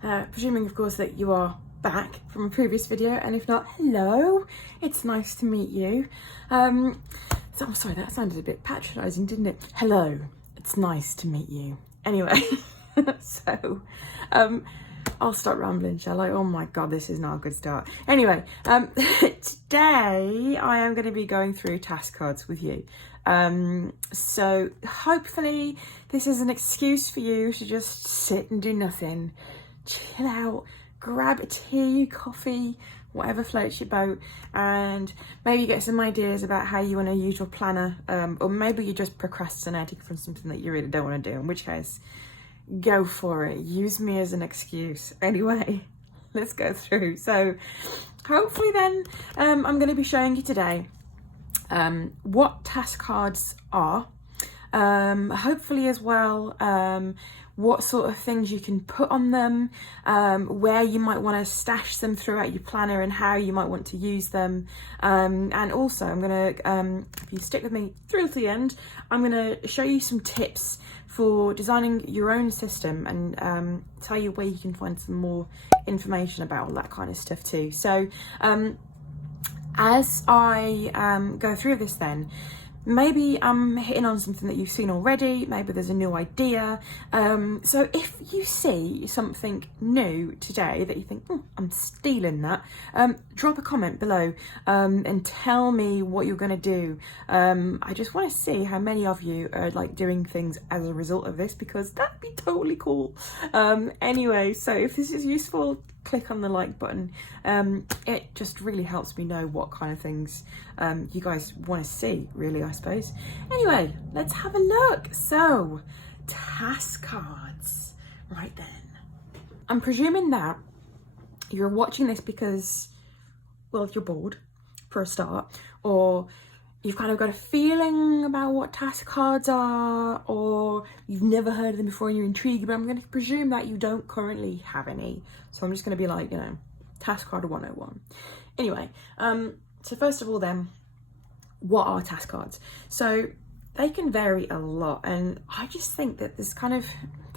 presuming of course that you are back from a previous video, and if not, hello, it's nice to meet you. So I'm sorry, that sounded a bit patronising, didn't it? Hello, it's nice to meet you. Anyway, so I'll start rambling, shall I? Oh my god, this is not a good start. Anyway, today I am going to be going through task cards with you. So hopefully this is an excuse for you to just sit and do nothing, chill out, grab a tea, coffee, whatever floats your boat, and maybe get some ideas about how you want to use your planner, or maybe you're just procrastinating from something that you really don't want to do, in which case, go for it. Use me as an excuse. Anyway, let's go through. So hopefully then, I'm going to be showing you today what task cards are, hopefully as well what sort of things you can put on them, where you might want to stash them throughout your planner and how you might want to use them, and also I'm going to, if you stick with me through to the end, I'm going to show you some tips for designing your own system and tell you where you can find some more information about all that kind of stuff too. So as I go through this then, maybe I'm hitting on something that you've seen already, maybe there's a new idea. So if you see something new today that you think, oh, I'm stealing that, drop a comment below and tell me what you're going to do. I just want to see how many of you are like doing things as a result of this, because that'd be totally cool. Anyway, so if this is useful, click on the like button. It just really helps me know what kind of things you guys want to see, really, I suppose. Anyway, let's have a look. So, task cards. Right then. I'm presuming that you're watching this because, well, you're bored, for a start, or you've kind of got a feeling about what task cards are, or you've never heard of them before and you're intrigued, but I'm going to presume that you don't currently have any. So I'm just going to be like, you know, task card 101. Anyway, so first of all then, what are task cards? So they can vary a lot, and I just think that there's kind of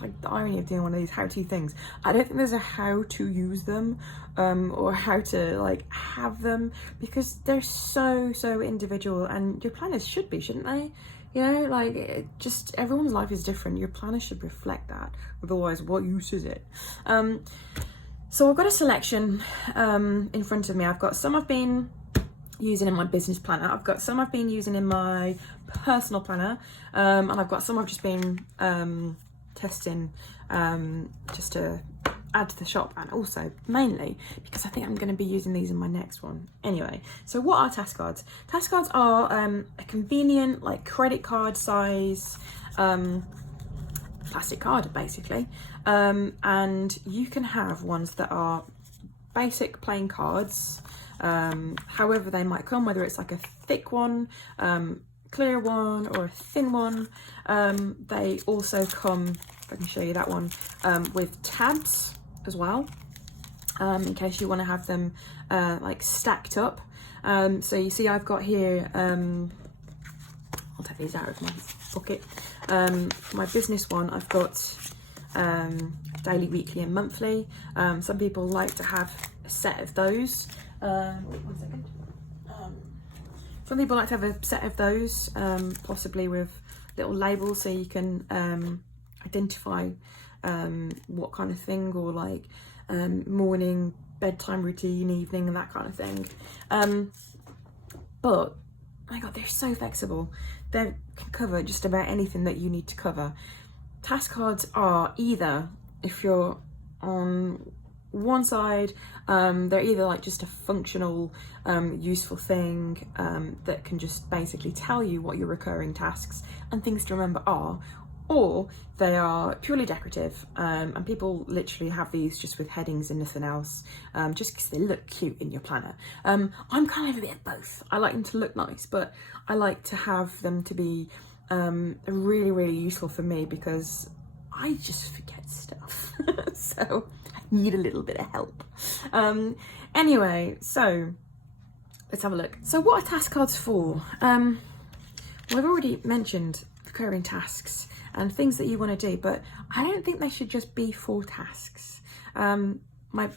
like the irony of doing one of these how-to things. I don't think there's a how to use them or how to like have them, because they're so individual, and your planners should be, shouldn't they? You know, like, just everyone's life is different. Your planner should reflect that, otherwise what use is it? So I've got a selection in front of me. I've got some I've been using in my business planner, I've got some I've been using in my personal planner, and I've got some I've just been testing just to add to the shop, and also mainly because I think I'm going to be using these in my next one. Anyway, so what are task cards? Task cards are a convenient, like, credit card size plastic card, basically, and you can have ones that are basic plain cards, however they might come, whether it's like a thick one, clear one, or a thin one. They also come, if I can show you that one, with tabs as well, in case you want to have them like stacked up. So you see I've got here, I'll take these out of my bucket. For my business one, I've got daily, weekly and monthly. Some people like to have a set of those. One second. Some people like to have a set of those, possibly with little labels so you can identify what kind of thing, or like morning, bedtime routine, evening, and that kind of thing. But oh my god, they're so flexible. They can cover just about anything that you need to cover. Task cards are either, if you're on one side, they're either like just a functional, useful thing that can just basically tell you what your recurring tasks and things to remember are, or they are purely decorative, and people literally have these just with headings and nothing else, just because they look cute in your planner. I'm kind of a bit of both. I like them to look nice, but I like to have them to be really useful for me, because I just forget stuff. So I need a little bit of help. Anyway, so let's have a look. So what are task cards for? Well, I've already mentioned recurring tasks and things that you want to do, but I don't think they should just be for tasks.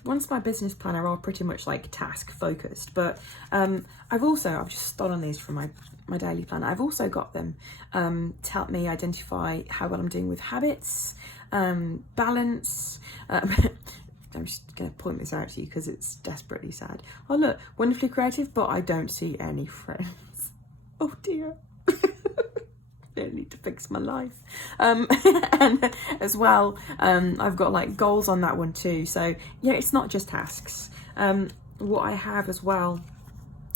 Once my business planner are pretty much like task focused, but I've just stolen these from my daily planner. I've also got them to help me identify how well I'm doing with habits, balance. I'm just going to point this out to you because it's desperately sad. Oh look, wonderfully creative, but I don't see any friends. Oh dear. I need to fix my life. And as well, I've got like goals on that one too. So yeah, it's not just tasks. What I have as well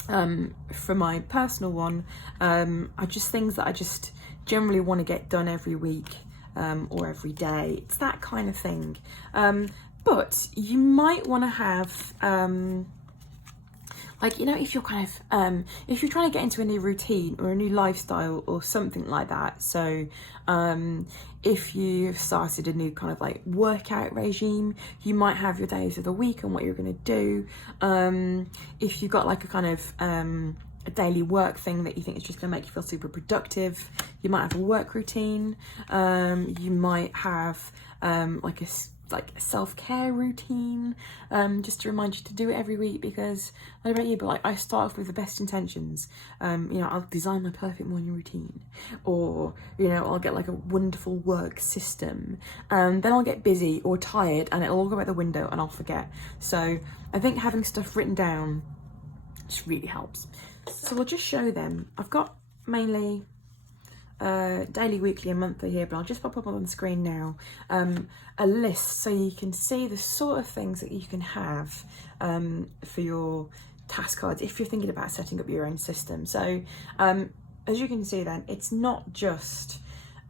for my personal one are just things that I just generally want to get done every week or every day. It's that kind of thing. But you might want to have like, you know, if you're kind of if you're trying to get into a new routine or a new lifestyle or something like that. So if you've started a new kind of like workout regime, you might have your days of the week and what you're going to do. If you've got like a kind of a daily work thing that you think is just going to make you feel super productive, you might have a work routine. You might have like a self-care routine, just to remind you to do it every week, because I don't know about you, but like I start off with the best intentions. You know, I'll design my perfect morning routine, or you know, I'll get like a wonderful work system, and then I'll get busy or tired and it'll all go out the window and I'll forget. So I think having stuff written down just really helps. So I'll just show them. I've got mainly daily, weekly and monthly here, but I'll just pop up on the screen now a list so you can see the sort of things that you can have for your task cards if you're thinking about setting up your own system. So as you can see then, it's not just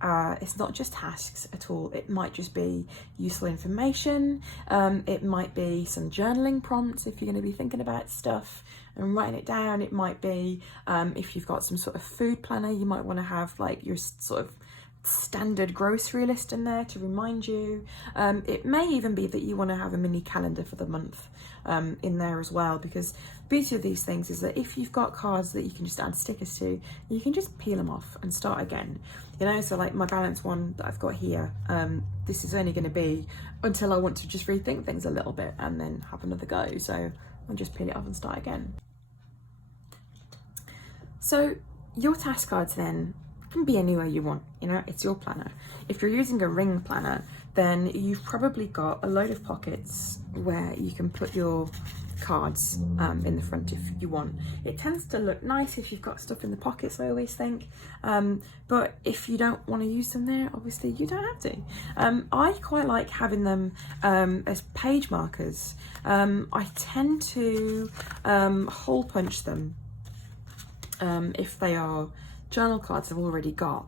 tasks at all. It might just be useful information. It might be some journaling prompts if you're going to be thinking about stuff and writing it down. It might be if you've got some sort of food planner, you might want to have like your sort of standard grocery list in there to remind you. It may even be that you want to have a mini calendar for the month in there as well, because the beauty of these things is that if you've got cards that you can just add stickers to, you can just peel them off and start again, you know. So like my balance one that I've got here, this is only going to be until I want to just rethink things a little bit and then have another go, so I'll just peel it off and start again. So your task cards then can be anywhere you want, you know, it's your planner. If you're using a ring planner, then you've probably got a load of pockets where you can put your cards in the front if you want. It tends to look nice if you've got stuff in the pockets, I always think, but if you don't want to use them there, obviously you don't have to. I quite like having them as page markers. I tend to hole punch them if they are journal cards I've already got.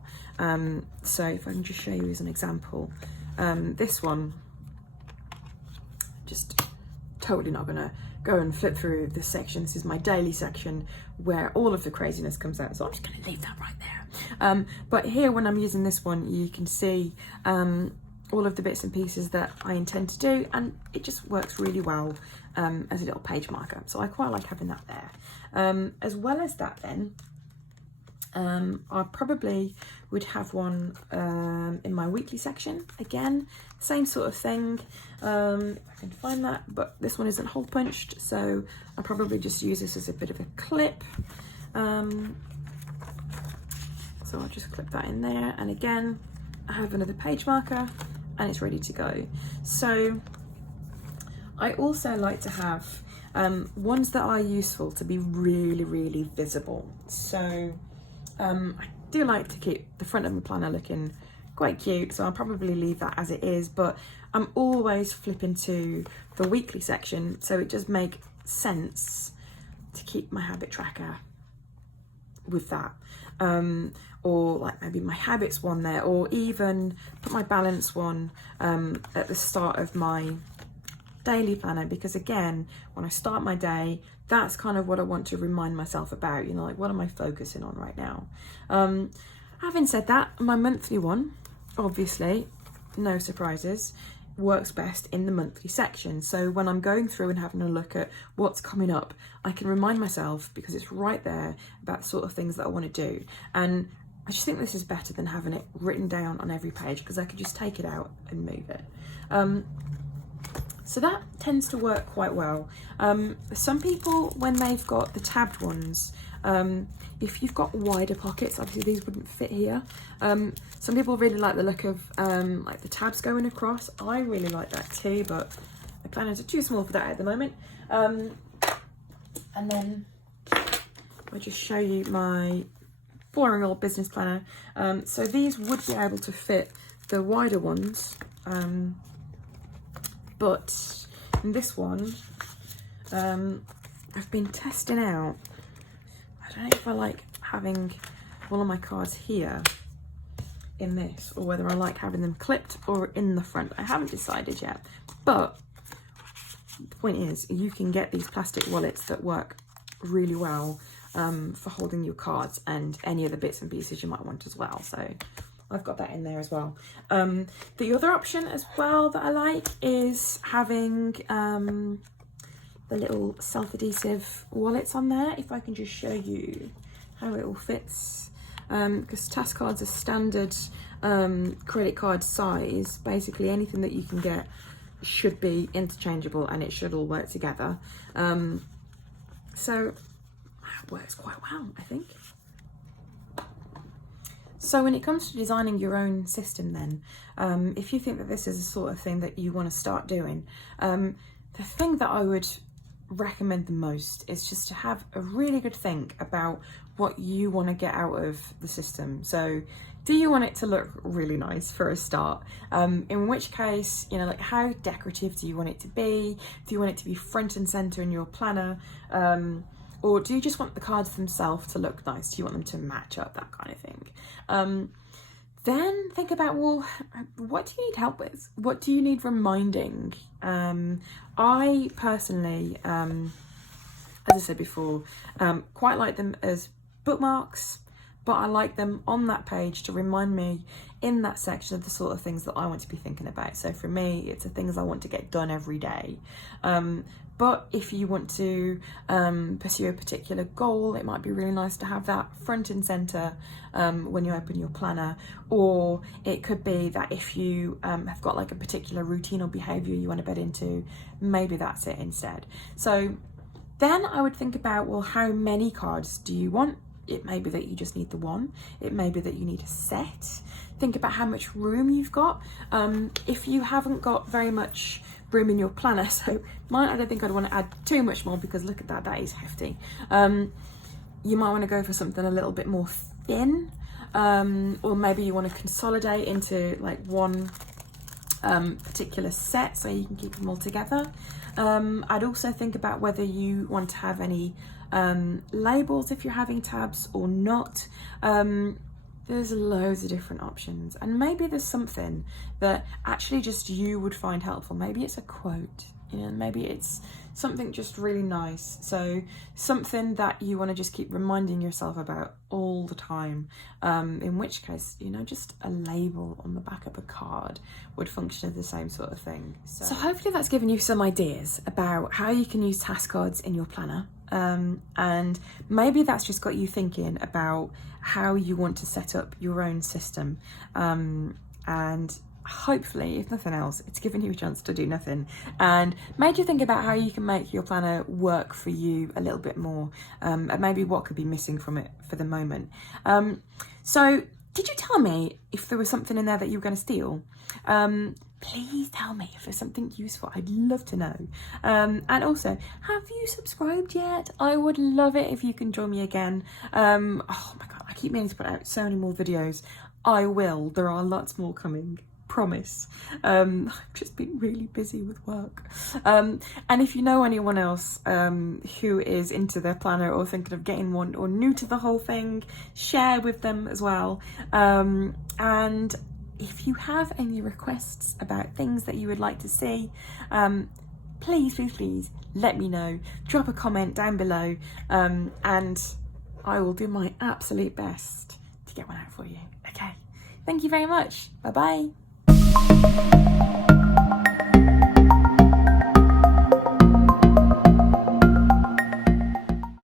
So if I can just show you as an example, this one, just totally not gonna go and flip through this section. This is my daily section where all of the craziness comes out, so I'm just gonna leave that right there. But here, when I'm using this one, you can see all of the bits and pieces that I intend to do, and it just works really well as a little page marker, so I quite like having that there. As well as that then, I probably would have one in my weekly section. Again, same sort of thing, if I can find that, but this one isn't hole punched, so I'll probably just use this as a bit of a clip. So I'll just clip that in there, and again I have another page marker and it's ready to go. So I also like to have ones that are useful to be really, really visible. So I do like to keep the front of my planner looking quite cute, so I'll probably leave that as it is, but I'm always flipping to the weekly section, so it does make sense to keep my habit tracker with that. Or like maybe my habits one there, or even put my balance one at the start of my daily planner, because again, when I start my day, that's kind of what I want to remind myself about, you know, like what am I focusing on right now. Having said that, my monthly one, obviously, no surprises, works best in the monthly section. So when I'm going through and having a look at what's coming up, I can remind myself, because it's right there, about the sort of things that I want to do. And I just think this is better than having it written down on every page, because I could just take it out and move it. So that tends to work quite well. Some people, when they've got the tabbed ones, if you've got wider pockets, obviously these wouldn't fit here. Some people really like the look of like the tabs going across. I really like that too, but the planners are too small for that at the moment. And then I'll just show you my boring old business planner. So these would be able to fit the wider ones, but in this one, I've been testing out. I don't know if I like having all of my cards here in this, or whether I like having them clipped or in the front. I haven't decided yet, but the point is, you can get these plastic wallets that work really well for holding your cards and any other bits and pieces you might want as well. So I've got that in there as well. The other option as well that I like is having the little self-adhesive wallets on there. If I can just show you how it all fits, because task cards are standard credit card size. Basically anything that you can get should be interchangeable and it should all work together. So that works quite well, I think. So when it comes to designing your own system then, if you think that this is the sort of thing that you want to start doing, the thing that I would recommend the most is just to have a really good think about what you want to get out of the system. So do you want it to look really nice for a start? In which case, you know, like how decorative do you want it to be? Do you want it to be front and center in your planner? Or do you just want the cards themselves to look nice? Do you want them to match up, that kind of thing? Then think about, well, what do you need help with? What do you need reminding? I personally, as I said before, quite like them as bookmarks, but I like them on that page to remind me in that section of the sort of things that I want to be thinking about. So for me, it's the things I want to get done every day. But if you want to pursue a particular goal, it might be really nice to have that front and center when you open your planner. Or it could be that if you have got like a particular routine or behavior you want to bed into, maybe that's it instead. So then I would think about, well, how many cards do you want? It may be that you just need the one. It may be that you need a set. Think about how much room you've got. If you haven't got very much room in your planner, so mine, I don't think I'd want to add too much more, because look at that, that is hefty. You might want to go for something a little bit more thin, or maybe you want to consolidate into like one particular set so you can keep them all together. I'd also think about whether you want to have any labels if you're having tabs or not. There's loads of different options, and maybe there's something that actually just you would find helpful. Maybe it's a quote, you know, maybe it's something just really nice. So something that you want to just keep reminding yourself about all the time, in which case, you know, just a label on the back of a card would function as the same sort of thing. So hopefully that's given you some ideas about how you can use task cards in your planner. And maybe that's just got you thinking about how you want to set up your own system, and hopefully, if nothing else, it's given you a chance to do nothing and made you think about how you can make your planner work for you a little bit more, and maybe what could be missing from it for the moment. So did you tell me if there was something in there that you were going to steal? Please tell me if there's something useful. I'd love to know. And also, have you subscribed yet? I would love it if you can join me again. Oh my God, I keep meaning to put out so many more videos. I will. There are lots more coming. Promise. I've just been really busy with work. And if you know anyone else who is into their planner or thinking of getting one or new to the whole thing, share with them as well. And if you have any requests about things that you would like to see, please let me know. Drop a comment down below, and I will do my absolute best to get one out for you. Okay, thank you very much. Bye bye.